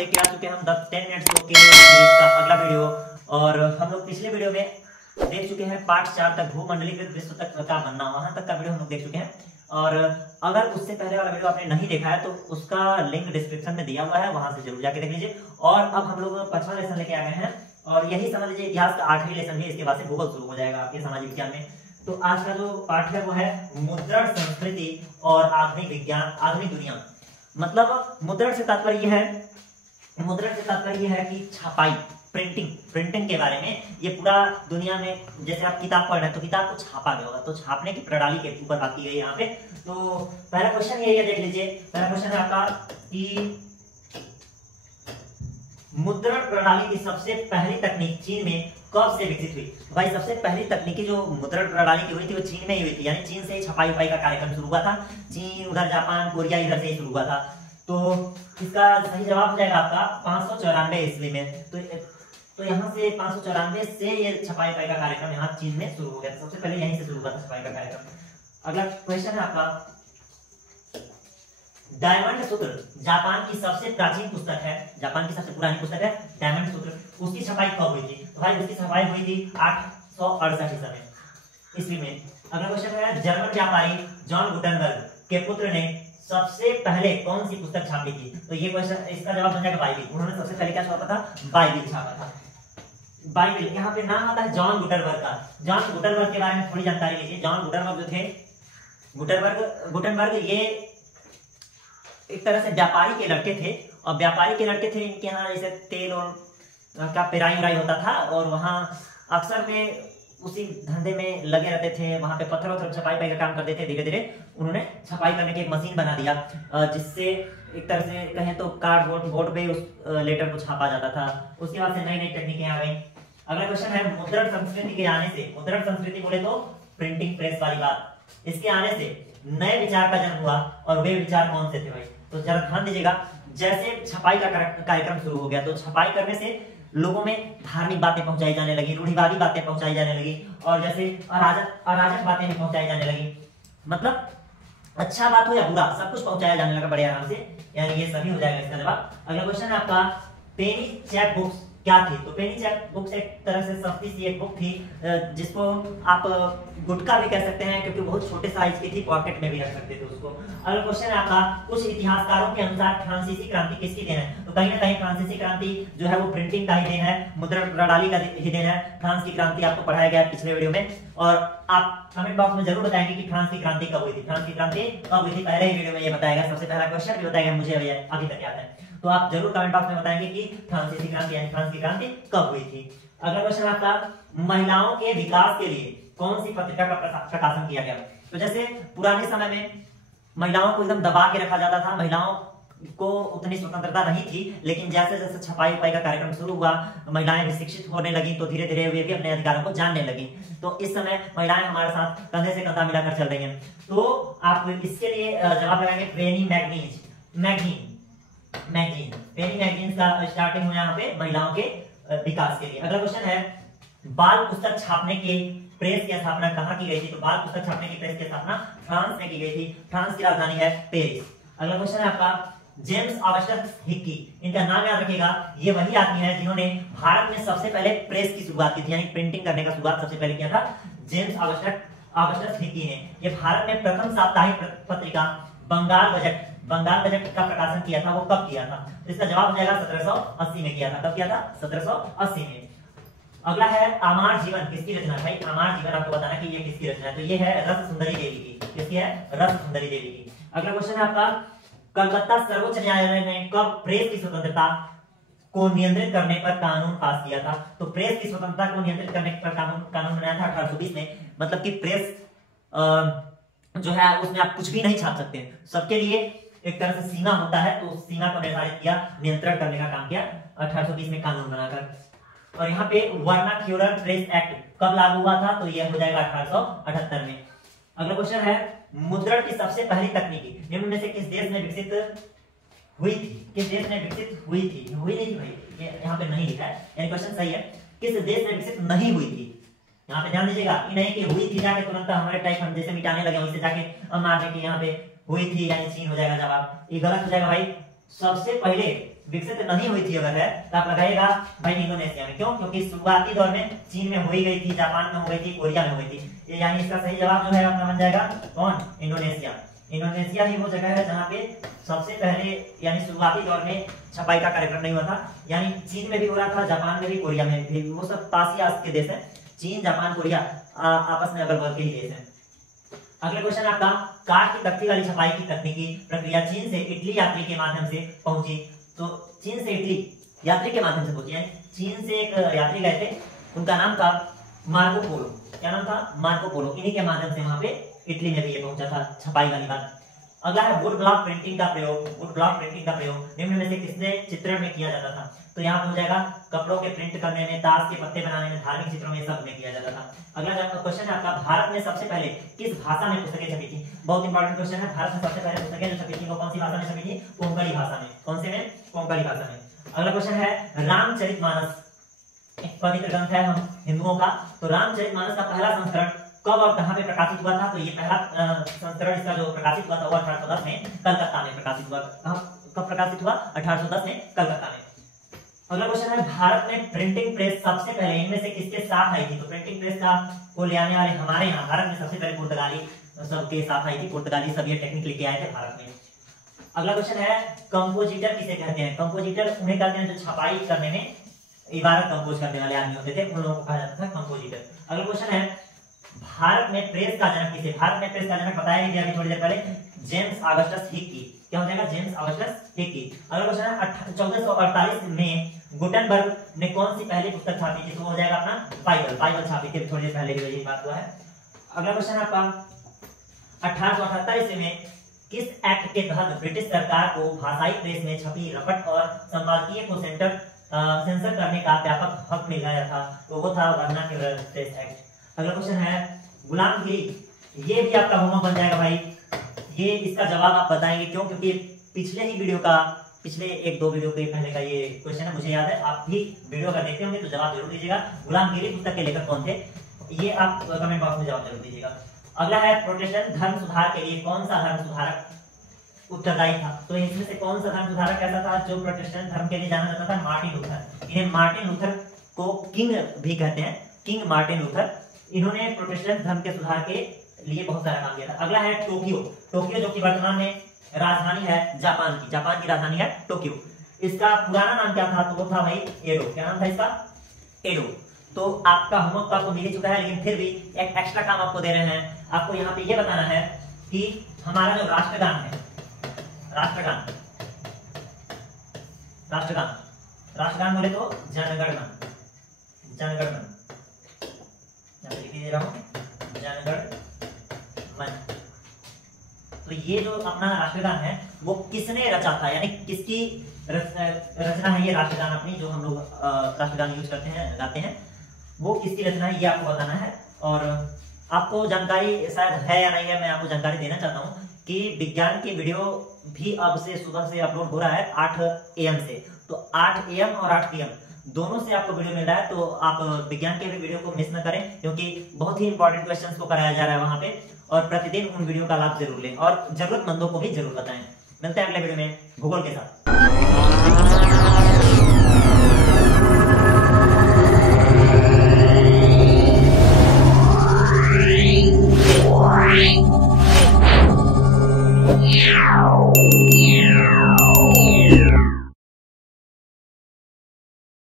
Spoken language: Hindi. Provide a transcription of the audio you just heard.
लेके आ चुके हैं हम 10 मिनट्स के सीरीज का अगला वीडियो। और हम लोग पिछले वीडियो में देख चुके हैं पार्ट 4 तक, भूमंडलीकृत विश्व तक का बनना, वहां तक का वीडियो हम लोग देख चुके हैं। और अगर उससे पहले वाला वीडियो आपने नहीं देखा है तो उसका लिंक डिस्क्रिप्शन में दिया हुआ है, वहां से जरूर जाके देख लीजिए। और अब हम लोग 5वां लेसन लेके आ गए हैं और यही समझ लीजिए इतिहास का 8वां लेसन भी, इसके बाद से भूगोल शुरू हो जाएगा आपके सामाजिक विज्ञान में। तो आज का जो पाठ है वो है मुद्रण संस्कृति और आधुनिक विज्ञान, आधुनिक दुनिया। मतलब मुद्रण से तात्पर्य है कि छपाई, प्रिंटिंग के बारे में। ये पूरा दुनिया में जैसे आप किताब पढ़ रहे हैं तो किताब को छापा गया होगा, तो छापने की प्रणाली के ऊपर बात की गई है यहाँ पे। तो पहला क्वेश्चन यही है, देख लीजिए। पहला क्वेश्चन है आपका कि मुद्रण प्रणाली की सबसे पहली तकनीक चीन में कब से विकसित हुई? भाई सबसे पहली तकनीकी जो मुद्रण प्रणाली की हुई थी वो चीन में ही हुई थी, यानी चीन से ही छपाई उपाई का कार्यक्रम शुरू हुआ था। चीन, उधर जापान, कोरिया, इधर से ही शुरू हुआ था। तो इसका सही जवाब हो जाएगा आपका 594 ईस्वी में। तो यहाँ से 594 से ये छपाई उपाई का कार्यक्रम यहाँ चीन में शुरू हो गया। सबसे पहले यहीं से शुरू हुआ था छपाई का कार्यक्रम। अगला क्वेश्चन है आपका, डायमंड सूत्र जापान की सबसे प्राचीन पुस्तक है, जापान की सबसे पुरानी पुस्तक है डायमंड सूत्र। उसकी छपाई कब हुई थी? तो भाई उसकी छपाई हुई थी 868 ईस्वी में। अगला क्वेश्चन है, जर्मन व्यापारी जॉन गुटेनबर्ग के पुत्र ने सबसे पहले कौन सी पुस्तक छापी थी? तो ये क्वेश्चन, इसका जवाब बन जाएगा बाइबिल। उन्होंने सबसे पहले क्या छापा था? बाइबिल छापा था। बाइबिल, यहाँ पे नाम आता है जॉन गुटेनबर्ग का। जॉन गुटेनबर्ग के बारे में थोड़ी जानकारी लीजिए। जॉन गुटेनबर्ग जो थे, गुटेनबर्ग ये एक तरह से व्यापारी के लड़के थे। और व्यापारी के लड़के थे, इनके यहाँ जैसे तेल और का पेराई उराई होता था और वहाँ अक्सर में उसी धंधे में लगे रहते थे। वहाँ पे पत्थर वत्थर छपाई का काम करते थे। धीरे धीरे उन्होंने छपाई करने की एक मशीन बना दिया, जिससे एक तरह से कहें तो कार्डबोर्ड पे उस लेटर को छापा जाता था। उसके बाद से नई नई तकनीकें आ गई। अगला क्वेश्चन है, मुद्रण संस्कृति के आने से, मुद्रण संस्कृति बोले तो प्रिंटिंग प्रेस वाली बात, इसके आने से नए विचार का जन्म हुआ। और वे विचार कौन से थे भाई? तो जरा ध्यान दीजिएगा। जैसे छपाई का कार्यक्रम शुरू हो गया तो छपाई करने से लोगों में धार्मिक बातें पहुंचाई जाने लगी, रूढ़िवादी बातें पहुंचाई जाने लगी, और जैसे अराजक बातें भी पहुंचाई जाने लगी। मतलब अच्छा बात हो या बुरा, सब कुछ पहुंचाया जाने लगा बड़े आराम से। यानी ये सभी हो जाएगा इसका जवाब। अगला क्वेश्चन है आपका, पेनी चैप बुक्स क्या थी? तो पेनी चैप बुक्स एक तरह से सस्ती सी एक बुक थी, जिसको आप गुटका भी कह सकते हैं, क्योंकि बहुत छोटे साइज की थी, पॉकेट में भी रख सकते थे उसको। अगला क्वेश्चन है आपका, कुछ इतिहासकारों के अनुसार फ्रांसीसी क्रांति किसकी देन है? तो कहीं ना कहीं फ्रांसीसी क्रांति जो है वो प्रिंटिंग का ही देन है, मुद्रण प्रणाली का ही देन है। फ्रांस की क्रांति आपको पढ़ाया गया पिछले वीडियो में, और आप कमेंट बॉक्स में जरूर बताएंगे कि फ्रांस की क्रांति कब हुई थी। फ्रांस की क्रांति कब हुई थी पहले ही वीडियो में ये बताएगा, सबसे पहला क्वेश्चन भी बताएगा, मुझे अभी तक याद है। तो आप जरूर कमेंट बॉक्स में बताएंगे कि फ्रांसीसी क्रांति यानी फ्रांस की क्रांति कब हुई थी। अगला क्वेश्चन आपका, महिलाओं के विकास के लिए कौन सी पत्रिका का प्रकाशन किया गया? तो जैसे पुराने समय में महिलाओं को एकदम दबा के रखा जाता था, महिलाओं को उतनी स्वतंत्रता नहीं थी, लेकिन जैसे जैसे छपाई उपाई का कार्यक्रम शुरू हुआ, महिलाएं भी शिक्षित होने लगी, तो धीरे धीरे वे भी अपने अधिकारों को जानने लगी। तो इस समय महिलाएं हमारे साथ कंधे से कंधा मिलाकर चल रही हैं। तो आप इसके लिए जवाब लगाएंगे पेनी मैगजीन का स्टार्टिंग हुआ यहाँ पे महिलाओं के विकास के लिए। अगला क्वेश्चन है, बाल पुस्तक छापने के प्रेस की स्थापना कहाँ की गई थी? तो बाल पुस्तक छापने की प्रेस की स्थापना फ्रांस में की गई थी। फ्रांस की राजधानी है पेरिस। अगला क्वेश्चन है आपका, जेम्स ऑगस्टस हिक्की, इनका नाम याद रखिएगा। ये वही आदमी है जिन्होंने भारत में सबसे पहले प्रेस की शुरुआत की थी, यानी प्रिंटिंग करने का शुरुआत सबसे पहले किया था जेम्स ऑगस्टस हिक्की ने। ये भारत में प्रथम साप्ताहिक पत्रिका बंगाल बजट का प्रकाशन किया था। वो कब किया था? तो इसका जवाब हो जाएगा 1780 में किया था। कब किया था? 1780 में। अगला है, अमर जीवन किसकी रचना? भाई अमर जीवन आपको बताना कि ये किसकी रचना है। तो ये है रस सुंदरी देवी की। किसकी है? रस सुंदरी देवी की। अगला क्वेश्चन है आपका, कलकत्ता सर्वोच्च न्यायालय ने कब प्रेस की स्वतंत्रता को नियंत्रित करने पर कानून पास किया था? तो प्रेस की स्वतंत्रता को नियंत्रित करने पर कानून बनाया था 1820 में। मतलब कि प्रेस जो है उसमें आप कुछ भी नहीं छाप सकते, सबके लिए एक तरह से सीमा होता है, तो उस सीमा को निर्धारित किया, नियंत्रण करने का काम किया 1820 में कानून बनाकर। और यहाँ पे वर्नाक्यूलर प्रेस एक्ट कब लागू हुआ था? तो यह हो जाएगा 1878 में। अगला क्वेश्चन है, मुद्रण की सबसे पहली तकनीकी निम्न में से किस देश में विकसित हुई थी? किस देश में विकसित हुई थी? हुई नहीं थी भाई, ये यहाँ पे नहीं लिखा है, यानी क्वेश्चन सही है, किस देश में विकसित नहीं हुई थी। यहाँ पे ध्यान दीजिएगा, ये नहीं कि हुई थी जाके तुरंत हमारे टाइप हम जैसे मिटाने लगे वैसे जाके मारने की यहाँ पे हुई थी यानी चीन हो जाएगा जवाब। ये गलत हो जाएगा भाई। सबसे पहले विकसित नहीं हुई थी अगर है तो आप लगाइएगा भाई इंडोनेशिया में। क्यों? क्योंकि शुरुआती दौर में चीन में हो ही गई थी, जापान में हो गई थी, कोरिया में हो गई थी। यानी इसका सही जवाब जो है अपना बन जाएगा कौन? इंडोनेशिया। इंडोनेशिया ही वो जगह है जहाँ पे सबसे पहले यानी शुरुआती दौर में छपाई का कार्यक्रम नहीं हुआ था। यानी चीन में भी हो रहा था, जापान में भी, कोरिया में भी, वो सब पास ही आस के देश है। चीन, जापान, कोरिया आपस में अगल बगल के ही देश है। अगला क्वेश्चन आपका, काठ की तख्ती वाली छपाई की तकनीकी प्रक्रिया चीन से इटली यात्री के माध्यम से पहुंची। तो चीन से इटली यात्री के माध्यम से पहुंची, यानी चीन से एक यात्री गए थे, उनका नाम था मार्को पोलो। क्या नाम था? Marco Polo. इन्हीं के माध्यम से वहां पे इटली में भी ये पहुंचा था छपाई वाली बात। अगला है वुड ब्लॉक प्रिंटिंग का प्रयोग। वुड ब्लॉक प्रिंटिंग का प्रयोग निम्न में से किसने चित्रण में किया जाता था? तो यहाँ हो जाएगा कपड़ों के प्रिंट करने में, ताश के पत्ते बनाने में, धार्मिक चित्रों में, सब में किया जाता था। अगला क्वेश्चन है आपका, भारत में सबसे पहले किस भाषा में पुस्तकें छपी थी? बहुत इंपॉर्टेंट क्वेश्चन है। भारत में सबसे पहले पुस्तकें जो छपी थी वो कौन सी भाषा में छपी थी? कोंकणी भाषा में। कौन से में? कोंकणी भाषा में। अगला क्वेश्चन है, रामचरितमानस एक पवित्र ग्रंथ है हम हिंदुओं का, तो रामचरितमानस का पहला संस्करण कब और कहां पे प्रकाशित हुआ था? तो ये पहला संस्करण इसका जो प्रकाशित हुआ था वो 1810 में कलकत्ता में प्रकाशित हुआ। कब प्रकाशित हुआ? 1810 में कलकत्ता में। अगला क्वेश्चन है, भारत में प्रिंटिंग प्रेस सबसे पहले इनमें से किसके साथ आई थी? तो प्रिंटिंग प्रेस का को ले आने वाले हमारे यहाँ भारत में सबसे पहले पुर्तगाली सबके साथ आई थी। पुर्तगाली सब ये टेक्निक लेके आए थे भारत में। अगला क्वेश्चन है, कंपोजिटर किसे कहते हैं? कंपोजिटर उन्हें कहते हैं जो छपाई करने में इबारत कंपोज करने वाले आदमी होते थे, उन लोगों को कहा जाता था कंपोजिटर। अगला क्वेश्न है, भारत में प्रेस का जनक किसे? भारत में प्रेस का जनक बताया गया अभी थोड़ी देर पहले, जेम्स ऑगस्टस हिक्की। क्या हो जाएगा? James Augustus Hickey. अगला क्वेश्चन है, 1448 में गुटेनबर्ग ने कौन सी पहली पुस्तक छापी थी? तो हो जाएगा अपना बाइबल। बाइबल छापी थी थोड़ी देर पहले ये बात हुआ है। अगला क्वेश्चन है आपका, 1878 ईस्वी में किस एक्ट के तहत ब्रिटिश सरकार को भाषाई प्रेस में छपी रपट और संपादकीय को सेंसर करने का व्यापक हक मिल गया था? तो वो था वर्नाक्युलर प्रेस एक्ट। अगला क्वेश्चन है, गुलामगिरी। ये भी आपका होमवर्क बन जाएगा भाई। ये इसका जवाब आप बताएंगे क्यों? क्योंकि पिछले ही वीडियो का, पिछले 1-2 वीडियो के पहले का ये क्वेश्चन है, मुझे याद है। आप भी वीडियो अगर देखते होंगे तो जवाब जरूर दीजिएगा। गुलामगिरी पुस्तक के लेखक कौन थे? ये आप कमेंट बॉक्स में जवाब जरूर दीजिएगा। अगला है, प्रोटेस्टेंट धर्म सुधार के लिए कौन सा धर्म सुधारक उत्तरदायी था? तो इसमें से कौन सा धर्म सुधारक ऐसा था जो प्रोटेस्टेंट धर्म के लिए जाना जाता था? Martin Luther. इन्हें मार्टिन लूथर को किंग भी कहते हैं, किंग मार्टिन लूथर। इन्होंने प्रोटेस्टेंट धर्म के सुधार के लिए बहुत सारा काम किया था। अगला है टोक्यो। टोक्यो जो कि वर्तमान में राजधानी है जापान की, जापान की राजधानी है टोक्यो। इसका पुराना नाम क्या था? तो वो था भाई एडो। क्या नाम था इसका? एडो। तो आपका होमवर्क तो आपको मिल ही चुका है, लेकिन फिर भी एक एक्स्ट्रा काम आपको दे रहे हैं। आपको यहाँ पे ये बताना है कि हमारा जो राष्ट्रगान है, राष्ट्रगान राष्ट्रगान राष्ट्रगान बोले तो जनगणमन, जनगणमन लिख दे रहा हूं, जनगणमन। तो ये जो अपना राष्ट्रगान है वो किसने रचा था, यानी किसकी रचना है ये राष्ट्रगान अपनी, जो हम लोग राष्ट्रगान यूज करते हैं, गाते हैं, वो किसकी रचना है ये आपको बताना है। और आपको जानकारी शायद है या नहीं है, मैं आपको जानकारी देना चाहता हूँ कि विज्ञान की वीडियो भी अब से सुबह से अपलोड हो रहा है 8 AM से। तो 8 AM और 8 PM दोनों से आपको वीडियो मिल रहा है। तो आप विज्ञान के भी वीडियो को मिस न करें, क्योंकि बहुत ही इंपॉर्टेंट क्वेश्चंस को कराया जा रहा है वहां पे। और प्रतिदिन उन वीडियो का लाभ जरूर लें और जरूरतमंदों को भी जरूर बताएं। मिलते हैं अगले वीडियो में भूगोल के साथ।